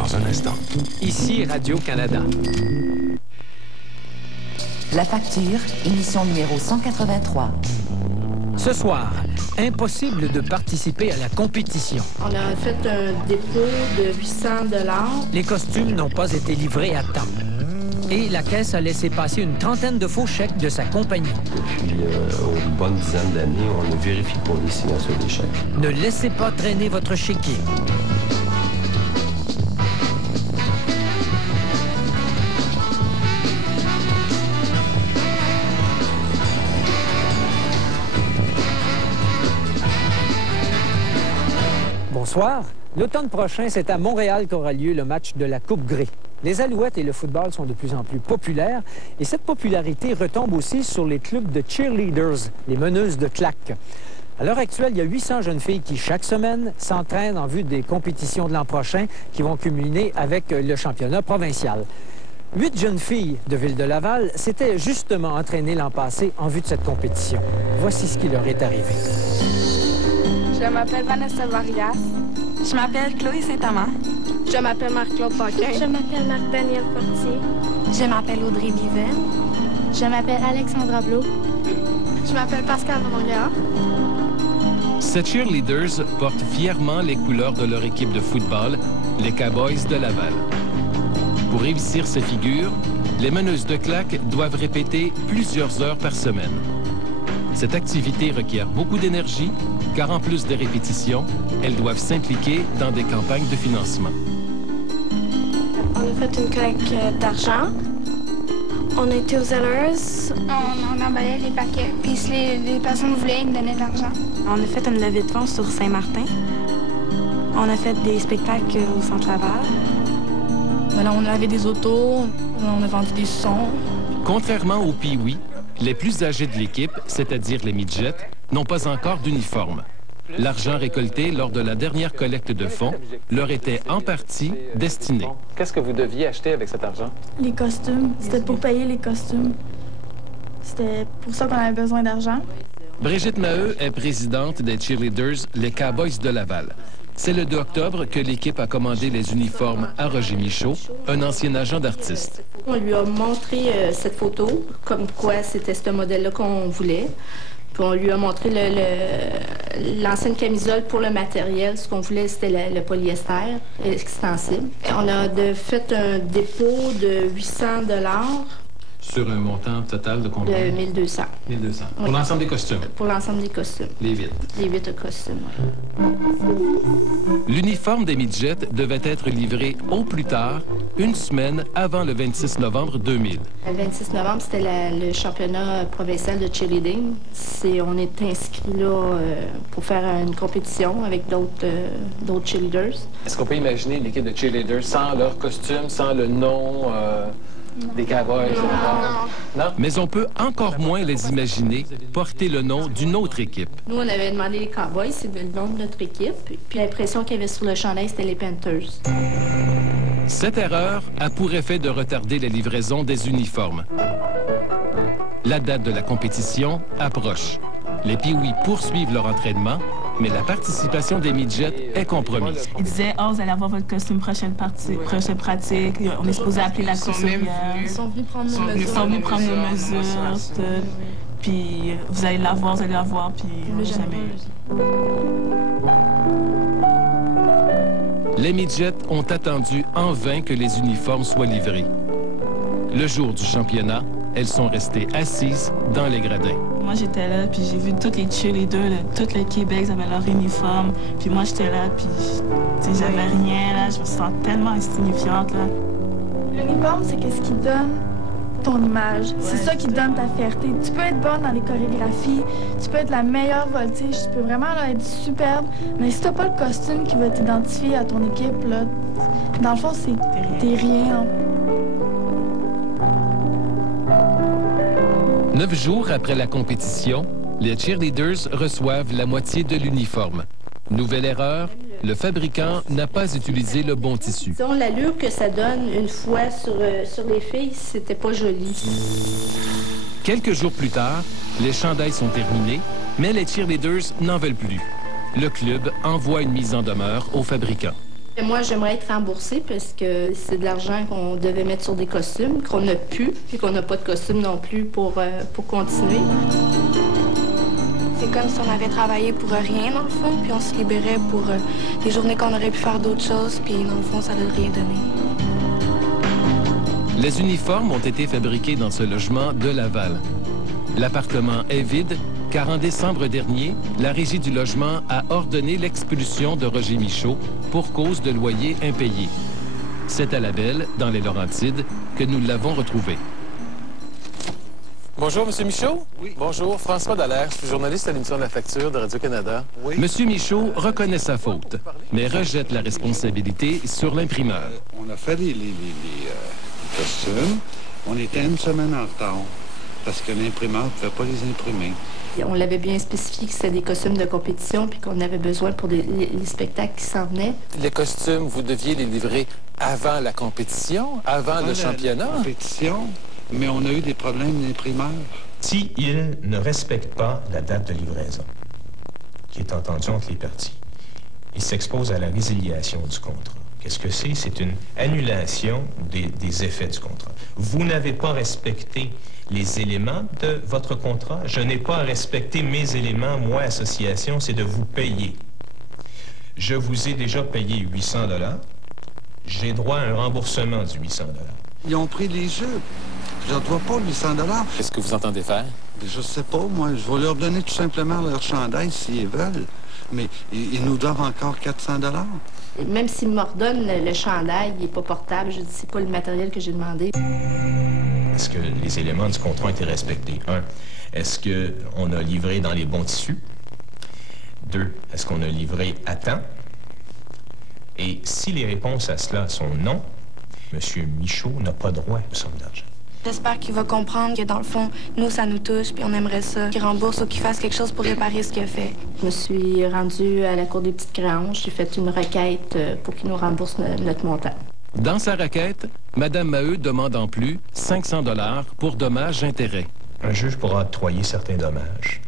dans un instant. Ici Radio-Canada. La facture, émission numéro 183. Ce soir, impossible de participer à la compétition. On a fait un dépôt de 800 $. Les costumes n'ont pas été livrés à temps. Et la Caisse a laissé passer une trentaine de faux chèques de sa compagnie. Depuis une bonne dizaine d'années, on ne vérifie pas les signatures des chèques. Ne laissez pas traîner votre chéquier. Bonsoir. L'automne prochain, c'est à Montréal qu'aura lieu le match de la Coupe Grey. Les Alouettes et le football sont de plus en plus populaires et cette popularité retombe aussi sur les clubs de cheerleaders, les meneuses de claques. À l'heure actuelle, il y a 800 jeunes filles qui, chaque semaine, s'entraînent en vue des compétitions de l'an prochain qui vont culminer avec le championnat provincial. 8 jeunes filles de Ville de Laval s'étaient justement entraînées l'an passé en vue de cette compétition. Voici ce qui leur est arrivé. Je m'appelle Vanessa Varias. Je m'appelle Chloé Saint-Amand. Je m'appelle Marc-Claude Paquin. Je m'appelle Marc-Daniel Fortier. Je m'appelle Audrey Bivel. Je m'appelle Alexandra Blot. Je m'appelle Pascal Monongard. Ces cheerleaders portent fièrement les couleurs de leur équipe de football, les Cowboys de Laval. Pour réussir ces figures, les meneuses de claques doivent répéter plusieurs heures par semaine. Cette activité requiert beaucoup d'énergie, car en plus des répétitions, elles doivent s'impliquer dans des campagnes de financement. On a fait une collecte d'argent. On a été aux Zellers. On emballait les paquets, puis si les personnes voulaient, ils nous donnaient de l'argent. On a fait une levée de fonds sur Saint-Martin. On a fait des spectacles au Centre Laval. Voilà, on avait des autos, on a vendu des sons. Contrairement aux Pee-Wee, les plus âgés de l'équipe, c'est-à-dire les midgets, n'ont pas encore d'uniforme. L'argent récolté lors de la dernière collecte de fonds leur était en partie destiné. Qu'est-ce que vous deviez acheter avec cet argent? Les costumes. C'était pour payer les costumes. C'était pour ça qu'on avait besoin d'argent. Brigitte Maheu est présidente des cheerleaders, les Cowboys de Laval. C'est le 2 octobre que l'équipe a commandé les uniformes à Roger Michaud, un ancien agent d'artiste. On lui a montré cette photo, comme quoi c'était ce modèle-là qu'on voulait. Puis on lui a montré l'ancienne camisole pour le matériel. Ce qu'on voulait, c'était le polyester extensible. On a fait un dépôt de 800 $. Sur un montant total de combien? De 1200. 1200. Oui. Pour l'ensemble des costumes? Pour l'ensemble des costumes. Les 8. Les 8 costumes, oui. L'uniforme des midgets devait être livré au plus tard, une semaine avant le 26 novembre 2000. Le 26 novembre, c'était le championnat provincial de cheerleading. On est inscrit là pour faire une compétition avec d'autres cheerleaders. Est-ce qu'on peut imaginer l'équipe de cheerleaders sans leur costume, sans le nom des Cowboys? Non. Mais on peut encore moins les imaginer porter le nom d'une autre équipe. Nous, on avait demandé les Cowboys, c'est le nom de notre équipe. Puis l'impression qu'il y avait sur le chandail, c'était les Panthers. Cette erreur a pour effet de retarder la livraison des uniformes. La date de la compétition approche. Les Pee-Wee poursuivent leur entraînement, mais la participation des midgets est compromise. Ils disaient, oh, vous allez avoir votre costume prochaine pratique. On est supposé appeler la couturière. Ils sont venus prendre nos mesures. Ils sont venus prendre nos mesures. Puis vous allez l'avoir, puis jamais. Les midgets ont attendu en vain que les uniformes soient livrés. Le jour du championnat, elles sont restées assises dans les gradins. Moi, j'étais là, puis j'ai vu toutes les cheerleaders, tout le Québec, ils avaient leur uniforme. Puis moi, j'étais là, puis j'avais rien, là. Je me sens tellement insignifiante, là. L'uniforme, c'est qu'est-ce qui donne ton image. C'est ça qui donne ta fierté. Tu peux être bonne dans les chorégraphies, tu peux être la meilleure voltige, tu peux vraiment là, être superbe, mais si t'as pas le costume qui va t'identifier à ton équipe, là, dans le fond, t'es rien. 9 jours après la compétition, les cheerleaders reçoivent la moitié de l'uniforme. Nouvelle erreur, le fabricant n'a pas utilisé le bon tissu. Disons, l'allure que ça donne une fois sur les filles, c'était pas joli. Quelques jours plus tard, les chandails sont terminés, mais les cheerleaders n'en veulent plus. Le club envoie une mise en demeure au fabricant. Moi, j'aimerais être remboursée parce que c'est de l'argent qu'on devait mettre sur des costumes, qu'on n'a plus, et qu'on n'a pas de costume non plus pour continuer. C'est comme si on avait travaillé pour rien, dans le fond, puis on se libérait pour des journées qu'on aurait pu faire d'autres choses, puis dans le fond, ça n'a rien donné. Les uniformes ont été fabriqués dans ce logement de Laval. L'appartement est vide, car en décembre dernier, la Régie du logement a ordonné l'expulsion de Roger Michaud pour cause de loyer impayé. C'est à Labelle, dans les Laurentides, que nous l'avons retrouvé. Bonjour, M. Michaud. Oui. Bonjour, François Dallaire. Je suis journaliste à l'émission de la facture de Radio-Canada. Oui. M. Michaud reconnaît sa faute, mais rejette la responsabilité sur l'imprimeur. On a fait les costumes. On était une semaine en retard parce que l'imprimeur ne pouvait pas les imprimer. On l'avait bien spécifié que c'était des costumes de compétition puis qu'on avait besoin pour les spectacles qui s'en venaient. Les costumes, vous deviez les livrer avant la compétition, avant le championnat? La compétition, mais on a eu des problèmes d'imprimeur. S'il ne respecte pas la date de livraison, qui est entendue entre les parties, il s'expose à la résiliation du contrat. Qu'est-ce que c'est? C'est une annulation des effets du contrat. Vous n'avez pas respecté les éléments de votre contrat. Je n'ai pas à respecter mes éléments, moi, association, c'est de vous payer. Je vous ai déjà payé 800 $. J'ai droit à un remboursement du 800 $. Ils ont pris les jeux. Je ne dois pas 800 $. Qu'est-ce que vous entendez faire? Je sais pas, moi. Je vais leur donner tout simplement leur chandail s'ils veulent. Mais ils nous doivent encore 400 $. Et même s'ils m'ordonnent le chandail, il n'est pas portable. Je dis, c'est pas le matériel que j'ai demandé. Est-ce que les éléments du contrat ont été respectés? 1. Est-ce qu'on a livré dans les bons tissus? 2. Est-ce qu'on a livré à temps? Et si les réponses à cela sont non, M. Michaud n'a pas droit aux sommes d'argent. J'espère qu'il va comprendre que, dans le fond, nous, ça nous touche, puis on aimerait ça, qu'il rembourse ou qu'il fasse quelque chose pour réparer ce qu'il a fait. Je me suis rendue à la Cour des petites créances. J'ai fait une requête pour qu'il nous rembourse notre montant. Dans sa requête, Mme Maheu demande en plus 500 $ pour dommages-intérêts. Un juge pourra octroyer certains dommages.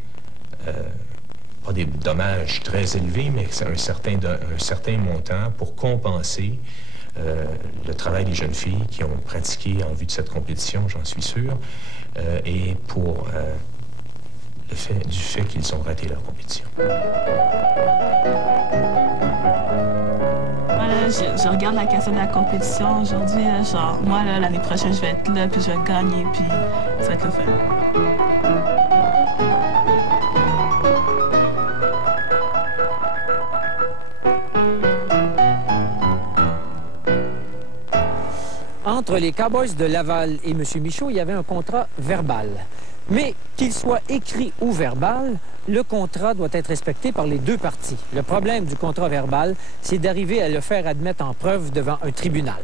Pas des dommages très élevés, mais un certain montant pour compenser le travail des jeunes filles qui ont pratiqué en vue de cette compétition, j'en suis sûr, et pour du fait qu'ils ont raté leur compétition. Je regarde la cassette de la compétition aujourd'hui, genre, moi, l'année prochaine, je vais être là, puis je vais gagner, puis ça va être le fun. Entre les Cowboys de Laval et M. Michaud, il y avait un contrat verbal. Mais qu'il soit écrit ou verbal, le contrat doit être respecté par les deux parties. Le problème du contrat verbal, c'est d'arriver à le faire admettre en preuve devant un tribunal.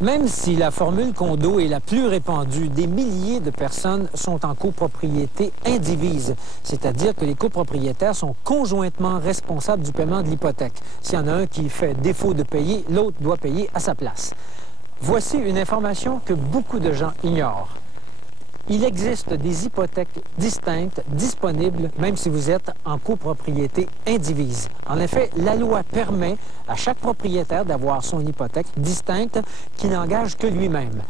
Même si la formule condo est la plus répandue, des milliers de personnes sont en copropriété indivise, c'est-à-dire que les copropriétaires sont conjointement responsables du paiement de l'hypothèque. S'il y en a un qui fait défaut de payer, l'autre doit payer à sa place. Voici une information que beaucoup de gens ignorent. Il existe des hypothèques distinctes, disponibles, même si vous êtes en copropriété indivise. En effet, la loi permet à chaque propriétaire d'avoir son hypothèque distincte qui n'engage que lui-même.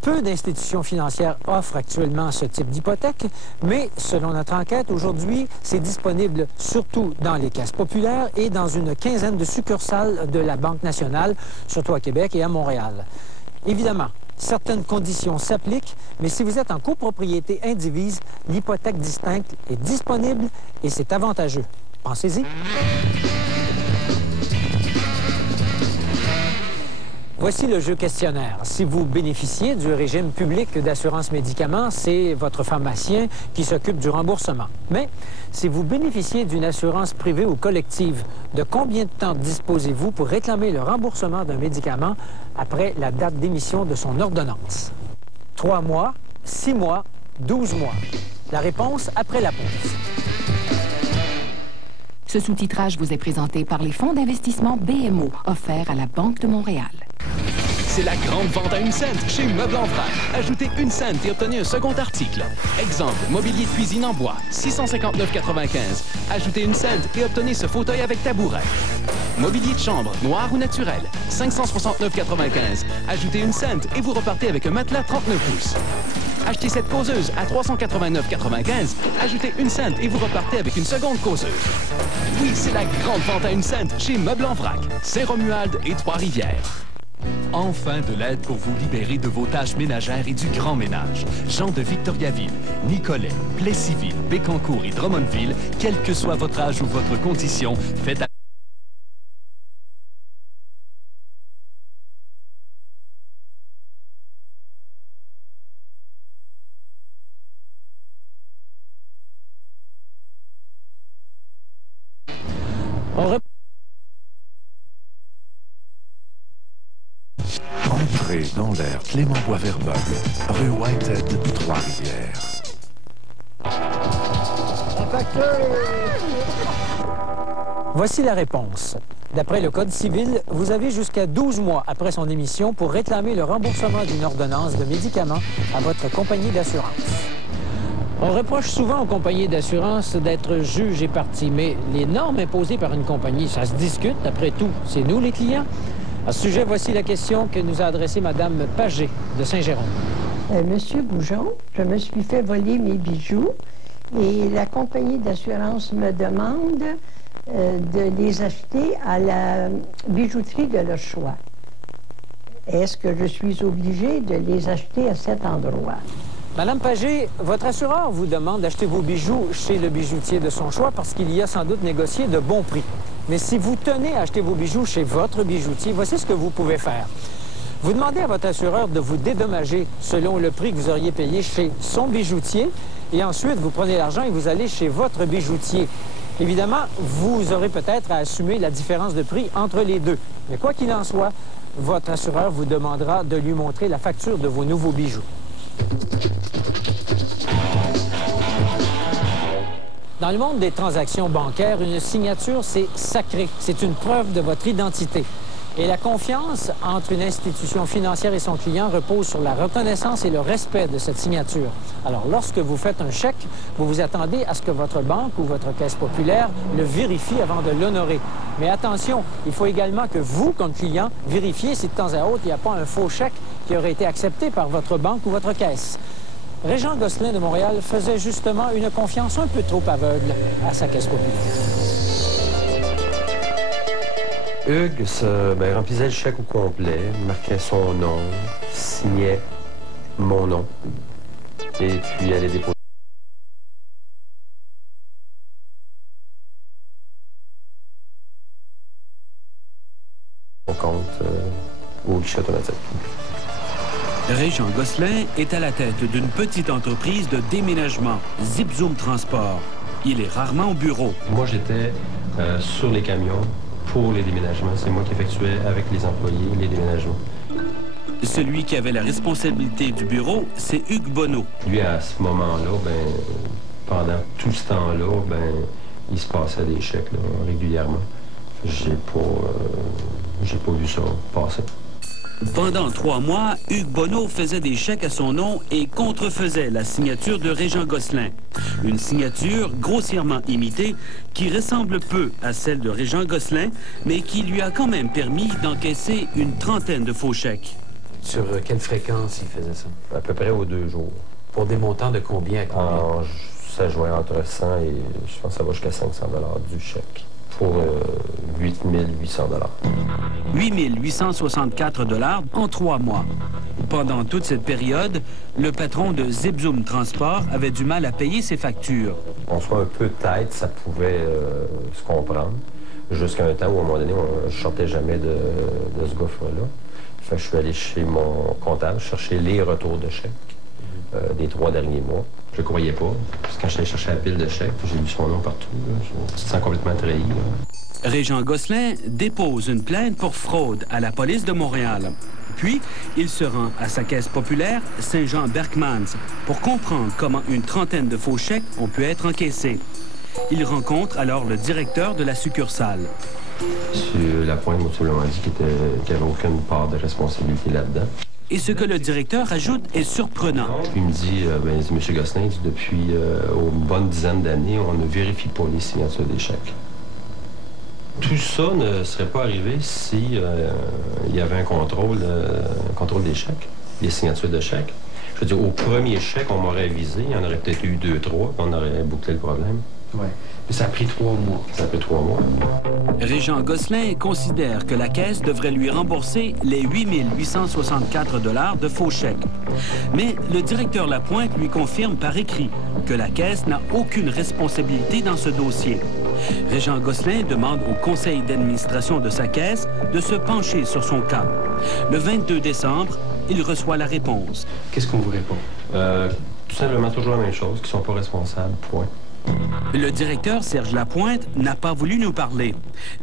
Peu d'institutions financières offrent actuellement ce type d'hypothèque, mais selon notre enquête, aujourd'hui, c'est disponible surtout dans les caisses populaires et dans une quinzaine de succursales de la Banque nationale, surtout à Québec et à Montréal. Évidemment, certaines conditions s'appliquent, mais si vous êtes en copropriété indivise, l'hypothèque distincte est disponible et c'est avantageux. Pensez-y. Voici le jeu questionnaire. Si vous bénéficiez du régime public d'assurance médicaments, c'est votre pharmacien qui s'occupe du remboursement. Mais si vous bénéficiez d'une assurance privée ou collective, de combien de temps disposez-vous pour réclamer le remboursement d'un médicament après la date d'émission de son ordonnance? 3 mois, 6 mois, 12 mois. La réponse après la pause. Ce sous-titrage vous est présenté par les fonds d'investissement BMO, offerts à la Banque de Montréal. c'est la grande vente à 1 cent chez Meubles en Vrac. Ajoutez 1 cent et obtenez un second article. Exemple, mobilier de cuisine en bois, 659,95. Ajoutez 1 cent et obtenez ce fauteuil avec tabouret. Mobilier de chambre, noir ou naturel, 569,95. Ajoutez 1 cent et vous repartez avec un matelas 39 pouces. Achetez cette causeuse à 389,95. Ajoutez 1 cent et vous repartez avec une seconde causeuse. Oui, c'est la grande vente à 1 cent chez Meubles en Vrac, Saint-Romuald et Trois-Rivières. Enfin de l'aide pour vous libérer de vos tâches ménagères et du grand ménage. Gens de Victoriaville, Nicolet, Plessisville, Bécancour et Drummondville, quel que soit votre âge ou votre condition, faites Entrez dans l'air Clément Boisverdun, rue Whitehead, Trois-Rivières. Voici la réponse. D'après le Code civil, vous avez jusqu'à 12 mois après son émission pour réclamer le remboursement d'une ordonnance de médicaments à votre compagnie d'assurance. On reproche souvent aux compagnies d'assurance d'être juges et parties, mais les normes imposées par une compagnie, ça se discute. Après tout, c'est nous les clients. À ce sujet, voici la question que nous a adressée Mme Pagé de Saint-Jérôme. Monsieur Boujon, je me suis fait voler mes bijoux et la compagnie d'assurance me demande de les acheter à la bijouterie de leur choix. Est-ce que je suis obligée de les acheter à cet endroit? Madame Pagé, votre assureur vous demande d'acheter vos bijoux chez le bijoutier de son choix parce qu'il y a sans doute négocié de bons prix. Mais si vous tenez à acheter vos bijoux chez votre bijoutier, voici ce que vous pouvez faire. Vous demandez à votre assureur de vous dédommager selon le prix que vous auriez payé chez son bijoutier et ensuite vous prenez l'argent et vous allez chez votre bijoutier. Évidemment, vous aurez peut-être à assumer la différence de prix entre les deux. Mais quoi qu'il en soit, votre assureur vous demandera de lui montrer la facture de vos nouveaux bijoux. Dans le monde des transactions bancaires, une signature, c'est sacré. C'est une preuve de votre identité. Et la confiance entre une institution financière et son client repose sur la reconnaissance et le respect de cette signature. Alors, lorsque vous faites un chèque, vous vous attendez à ce que votre banque ou votre caisse populaire le vérifie avant de l'honorer. Mais attention, il faut également que vous, comme client, vérifiez si de temps à autre, il n'y a pas un faux chèque qui aurait été accepté par votre banque ou votre caisse. Régent Gosselin de Montréal faisait justement une confiance un peu trop aveugle à sa caisse populaire. Hugues remplissait le chèque au complet, marquait son nom, signait mon nom, et puis allait déposer son compte au guichet automatique. Régent Gosselin est à la tête d'une petite entreprise de déménagement, Zip Zoom Transport. Il est rarement au bureau. Moi, j'étais sur les camions pour les déménagements. C'est moi qui effectuais avec les employés les déménagements. Celui qui avait la responsabilité du bureau, c'est Hugues Bonneau. Lui, à ce moment-là, pendant tout ce temps-là, il se passait des chèques là, régulièrement. J'ai pas vu ça passer. Pendant 3 mois, Hugues Bonneau faisait des chèques à son nom et contrefaisait la signature de Régent Gosselin. Une signature grossièrement imitée qui ressemble peu à celle de Régent Gosselin, mais qui lui a quand même permis d'encaisser une trentaine de faux chèques. Sur quelle fréquence il faisait ça? À peu près aux 2 jours. Pour des montants de combien à combien? Ça jouait entre 100 et je pense que ça va jusqu'à 500 $ du chèque. Pour 8 800 $. 8 864 $ en 3 mois. Pendant toute cette période, le patron de Zip Zoom Transport avait du mal à payer ses factures. On soit un peu tête, ça pouvait se comprendre. Jusqu'à un temps où, à un moment donné, je ne sortais jamais de ce gouffre-là. Fait que je suis allé chez mon comptable chercher les retours de chèques des 3 derniers mois. Je ne croyais pas, parce que quand j'allais chercher la pile de chèques, j'ai vu son nom partout. Je me sens complètement trahi. Là. Régent Gosselin dépose une plainte pour fraude à la police de Montréal. Puis, il se rend à sa caisse populaire Saint-Jean-Berckmans pour comprendre comment une trentaine de faux chèques ont pu être encaissés. Il rencontre alors le directeur de la succursale. M. Lapointe m'a tout simplement dit qu'il n'y avait aucune part de responsabilité là-dedans. Et ce que le directeur ajoute est surprenant. Il me dit, M. Gosselin, depuis une bonne dizaine d'années, on ne vérifie pas les signatures des chèques. Tout ça ne serait pas arrivé si il y avait un contrôle des chèques, des signatures de chèques. Je veux dire, au premier chèque, on m'aurait avisé, il y en aurait peut-être eu 2, 3, on aurait bouclé le problème. Oui. Mais ça a pris 3 mois. Ça a pris 3 mois. Régent Gosselin considère que la Caisse devrait lui rembourser les 8 864 $ de faux chèques. Mais le directeur Lapointe lui confirme par écrit que la Caisse n'a aucune responsabilité dans ce dossier. Régent Gosselin demande au conseil d'administration de sa Caisse de se pencher sur son cas. Le 22 décembre, il reçoit la réponse. Qu'est-ce qu'on vous répond? Tout simplement toujours la même chose, qu'ils ne sont pas responsables, point. Le directeur Serge Lapointe n'a pas voulu nous parler.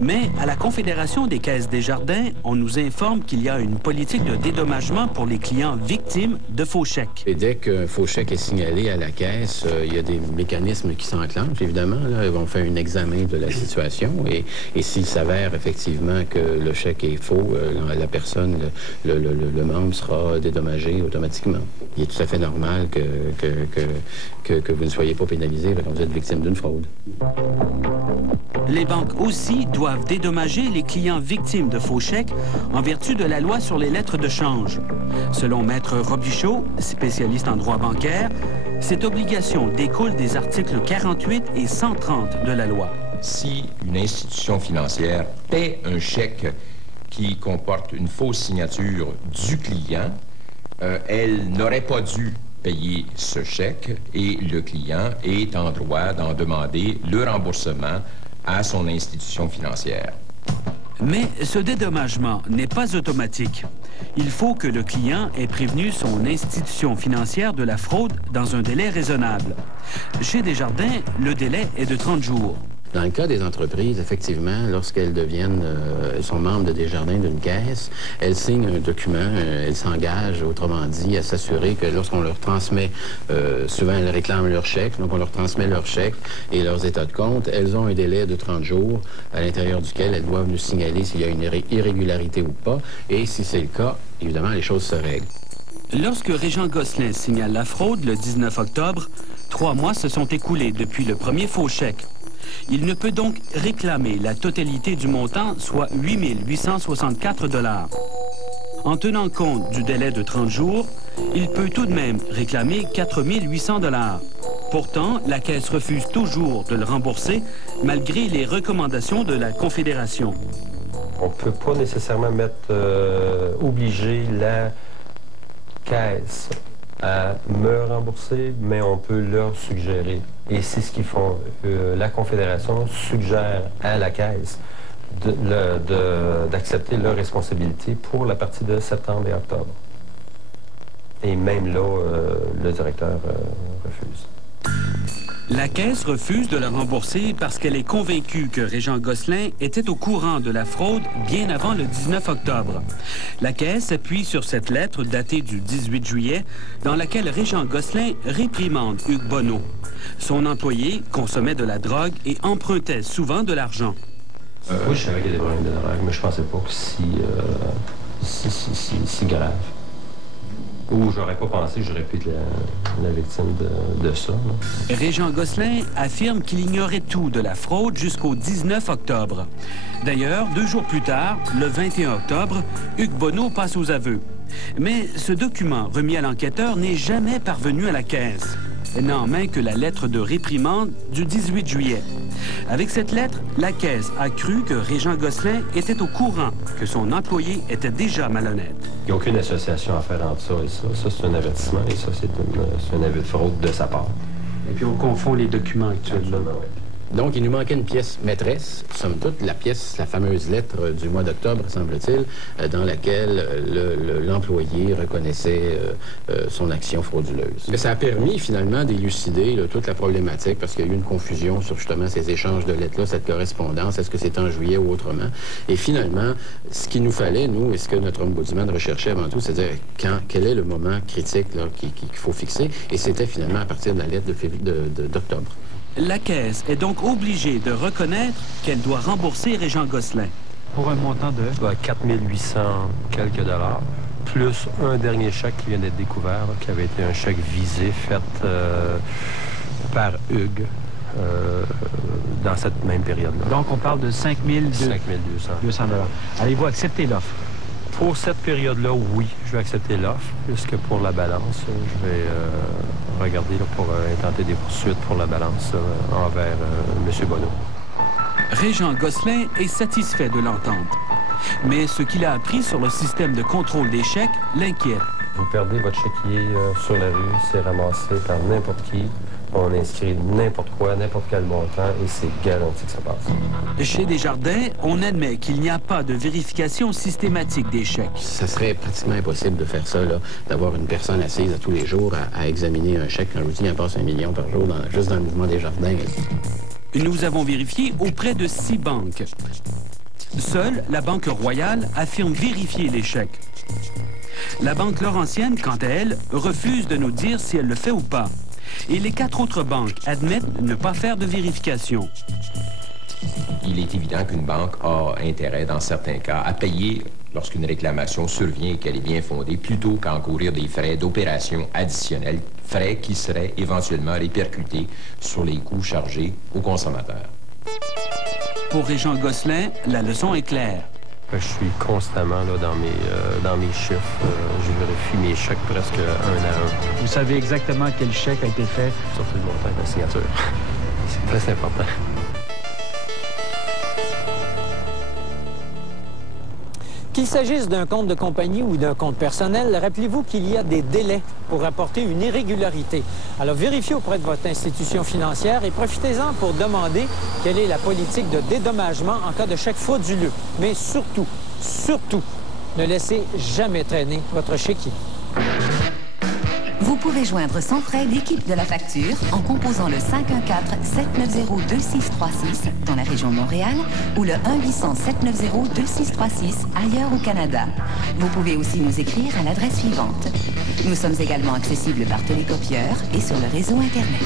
Mais à la Confédération des caisses des jardins, on nous informe qu'il y a une politique de dédommagement pour les clients victimes de faux chèques. Et dès qu'un faux chèque est signalé à la caisse, il y a des mécanismes qui s'enclenchent, évidemment. Là, ils vont faire un examen de la situation et s'il s'avère effectivement que le chèque est faux, la personne, le membre sera dédommagé automatiquement. Il est tout à fait normal que vous ne soyez pas pénalisé quand vous êtes victime d'une fraude. Les banques aussi doivent dédommager les clients victimes de faux chèques en vertu de la loi sur les lettres de change. Selon Maître Robichaud, spécialiste en droit bancaire, cette obligation découle des articles 48 et 130 de la loi. Si une institution financière paie un chèque qui comporte une fausse signature du client, elle n'aurait pas dû payer ce chèque et le client est en droit d'en demander le remboursement à son institution financière. Mais ce dédommagement n'est pas automatique. Il faut que le client ait prévenu son institution financière de la fraude dans un délai raisonnable. Chez Desjardins, le délai est de 30 jours. Dans le cas des entreprises, effectivement, lorsqu'elles sont membres de Desjardins d'une caisse, elles signent un document, elles s'engagent, autrement dit, à s'assurer que lorsqu'on leur transmet, souvent elles réclament leur chèque, donc on leur transmet leur chèque et leurs états de compte, elles ont un délai de 30 jours à l'intérieur duquel elles doivent nous signaler s'il y a une irrégularité ou pas, et si c'est le cas, évidemment, les choses se règlent. Lorsque Régent Gosselin signale la fraude le 19 octobre, 3 mois se sont écoulés depuis le premier faux chèque. Il ne peut donc réclamer la totalité du montant, soit 8 864 $. En tenant compte du délai de 30 jours, il peut tout de même réclamer 4 800 $. Pourtant, la Caisse refuse toujours de le rembourser, malgré les recommandations de la Confédération. On ne peut pas nécessairement obliger la Caisse à me rembourser, mais on peut leur suggérer. Et c'est ce qu'ils font. La Confédération suggère à la Caisse d'accepter leur responsabilité pour la partie de septembre et octobre. Et même là, le directeur refuse. La Caisse refuse de le rembourser parce qu'elle est convaincue que Régent Gosselin était au courant de la fraude bien avant le 19 octobre. La Caisse s'appuie sur cette lettre datée du 18 juillet dans laquelle Régent Gosselin réprimande Hugues Bonneau. Son employé consommait de la drogue et empruntait souvent de l'argent. Oui, je savais qu'il y avait des problèmes de drogue, mais je pensais pas que si grave. Ou j'aurais pas pensé que j'aurais pu être la victime de ça. Là. Régent Gosselin affirme qu'il ignorait tout de la fraude jusqu'au 19 octobre. D'ailleurs, 2 jours plus tard, le 21 octobre, Hugues Bonneau passe aux aveux. Mais ce document remis à l'enquêteur n'est jamais parvenu à la Caisse. Elle n'a en main que la lettre de réprimande du 18 juillet. Avec cette lettre, la Caisse a cru que Régent Gosselin était au courant que son employé était déjà malhonnête. Il n'y a aucune association à faire entre ça et ça. Ça, c'est un avertissement et ça, c'est un avis de fraude de sa part. Et puis, on confond les documents actuellement. Donc, il nous manquait une pièce maîtresse, somme toute, la fameuse lettre du mois d'octobre, semble-t-il, dans laquelle l'employé reconnaissait son action frauduleuse. Mais ça a permis, finalement, d'élucider toute la problématique, parce qu'il y a eu une confusion sur, justement, ces échanges de lettres-là, cette correspondance, est-ce que c'était en juillet ou autrement. Et finalement, ce qu'il nous fallait, nous, et ce que notre ombudsman recherchait avant tout, c'est-à-dire quel est le moment critique qu'il faut fixer, et c'était finalement à partir de la lettre d'octobre. La Caisse est donc obligée de reconnaître qu'elle doit rembourser Régent Gosselin. Pour un montant de? 4 800 quelques dollars, plus un dernier chèque qui vient d'être découvert, là, qui avait été un chèque visé fait par Hugues dans cette même période-là. Donc, on parle de 5 200 $. Allez-vous accepter l'offre? Pour cette période-là, oui, je vais accepter l'offre, puisque pour la balance, je vais regarder là, pour intenter des poursuites pour la balance envers M. Bonneau. Régent Gosselin est satisfait de l'entente. Mais ce qu'il a appris sur le système de contrôle des chèques l'inquiète. Vous perdez votre chéquier sur la rue, c'est ramassé par n'importe qui. On inscrit n'importe quoi, n'importe quel montant, et c'est garanti que ça passe. Chez Desjardins, on admet qu'il n'y a pas de vérification systématique des chèques. Ça serait pratiquement impossible de faire ça, d'avoir une personne assise à tous les jours à examiner un chèque. Quand je vous dis, il en passe 1 million par jour juste dans le mouvement Desjardins. Nous avons vérifié auprès de 6 banques. Seule la Banque Royale affirme vérifier les chèques. La Banque Laurentienne, quant à elle, refuse de nous dire si elle le fait ou pas. Et les 4 autres banques admettent ne pas faire de vérification. Il est évident qu'une banque a intérêt, dans certains cas, à payer lorsqu'une réclamation survient et qu'elle est bien fondée, plutôt qu'à encourir des frais d'opération additionnels, frais qui seraient éventuellement répercutés sur les coûts chargés aux consommateurs. Pour Régent Gosselin, la leçon est claire. Je suis constamment là, dans mes chiffres. Je vérifie mes chèques presque un à un. Vous savez exactement quel chèque a été fait? Surtout le montant de la signature. C'est très important. Qu'il s'agisse d'un compte de compagnie ou d'un compte personnel, rappelez-vous qu'il y a des délais pour rapporter une irrégularité. Alors vérifiez auprès de votre institution financière et profitez-en pour demander quelle est la politique de dédommagement en cas de chèque frauduleux. Mais surtout, ne laissez jamais traîner votre chéquier. Vous pouvez joindre sans frais l'équipe de la facture en composant le 514-790-2636 dans la région de Montréal ou le 1-800-790-2636 ailleurs au Canada. Vous pouvez aussi nous écrire à l'adresse suivante. Nous sommes également accessibles par télécopieur et sur le réseau Internet.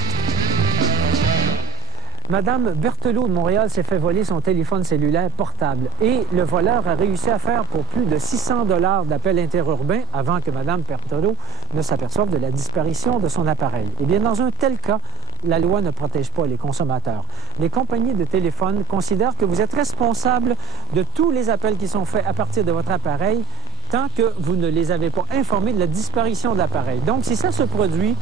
Madame Berthelot de Montréal s'est fait voler son téléphone cellulaire portable et le voleur a réussi à faire pour plus de 600 $ d'appels interurbains avant que Madame Berthelot ne s'aperçoive de la disparition de son appareil. Eh bien, dans un tel cas, la loi ne protège pas les consommateurs. Les compagnies de téléphone considèrent que vous êtes responsable de tous les appels qui sont faits à partir de votre appareil tant que vous ne les avez pas informés de la disparition de l'appareil. Donc, si ça se produit,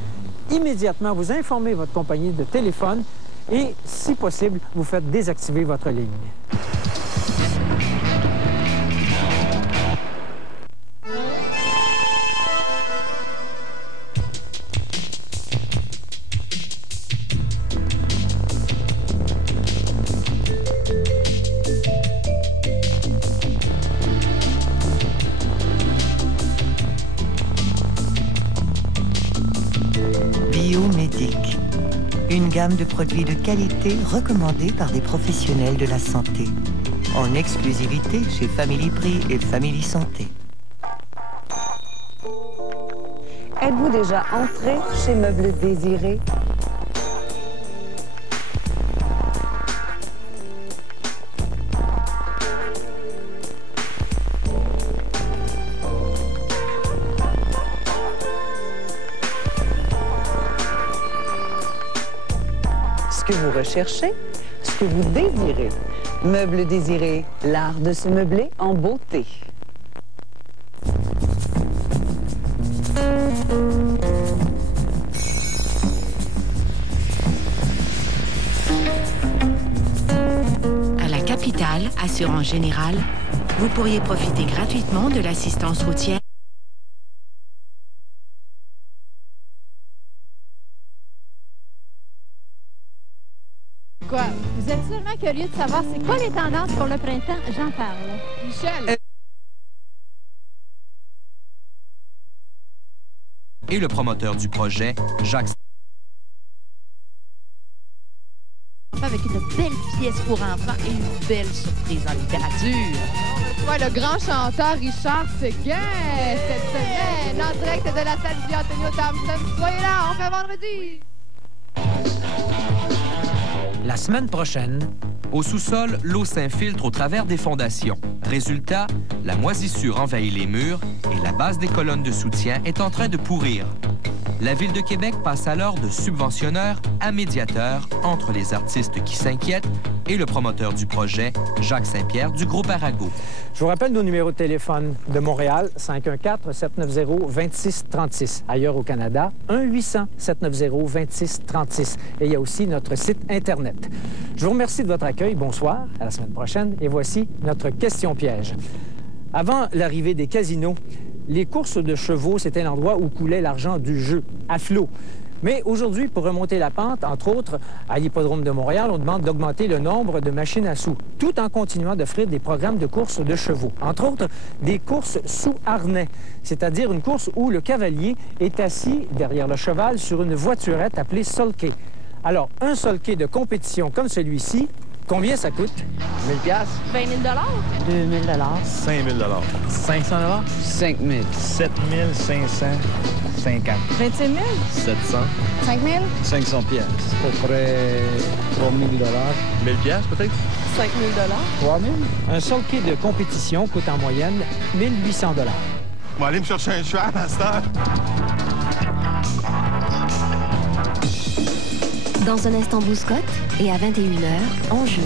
immédiatement, vous informez votre compagnie de téléphone et, si possible, vous faites désactiver votre ligne. Biomédic. Une gamme de produits de qualité recommandés par des professionnels de la santé. En exclusivité chez Family Prix et Family Santé. Êtes-vous déjà entré chez Meubles Désirés? Ce que vous recherchez, ce que vous désirez. Meubles Désirés, l'art de se meubler en beauté. À la capitale, Assurance Générale, vous pourriez profiter gratuitement de l'assistance routière. Quoi? Vous êtes sûrement curieux de savoir c'est quoi les tendances pour le printemps? J'en parle. Michel! Et le promoteur du projet, Jacques... Avec une belle pièce pour enfants et une belle surprise en littérature. Ouais, le grand chanteur Richard Séguin cette semaine, en direct de la salle Antonio Thompson. Soyez là, on fait vendredi! la semaine prochaine. Au sous-sol, l'eau s'infiltre au travers des fondations. Résultat, la moisissure envahit les murs et la base des colonnes de soutien est en train de pourrir. La Ville de Québec passe alors de subventionneur à médiateur entre les artistes qui s'inquiètent et le promoteur du projet, Jacques Saint-Pierre, du groupe Arago. Je vous rappelle nos numéros de téléphone de Montréal, 514-790-2636. Ailleurs au Canada, 1-800-790-2636. Et il y a aussi notre site Internet. Je vous remercie de votre accueil. Bonsoir, à la semaine prochaine. Et voici notre question piège. Avant l'arrivée des casinos, les courses de chevaux, c'était l'endroit où coulait l'argent du jeu, à flot. Mais aujourd'hui, pour remonter la pente, entre autres, à l'Hippodrome de Montréal, on demande d'augmenter le nombre de machines à sous, tout en continuant d'offrir des programmes de courses de chevaux. Entre autres, des courses sous harnais, c'est-à-dire une course où le cavalier est assis derrière le cheval sur une voiturette appelée sulky. Alors, un sulky de compétition comme celui-ci, combien ça coûte? 1000 piastres. 20 000 2000 5 000 500 5 000 7 550 25 000 700 5 000 500 piastres. À peu près 3 000 1000 piastres peut-être 5 000 3 000 Un sulky de compétition coûte en moyenne 1 800 $. On va aller me chercher un cheval à cette heure. Dans un instant, Bouscotte et à 21h, Enjeu.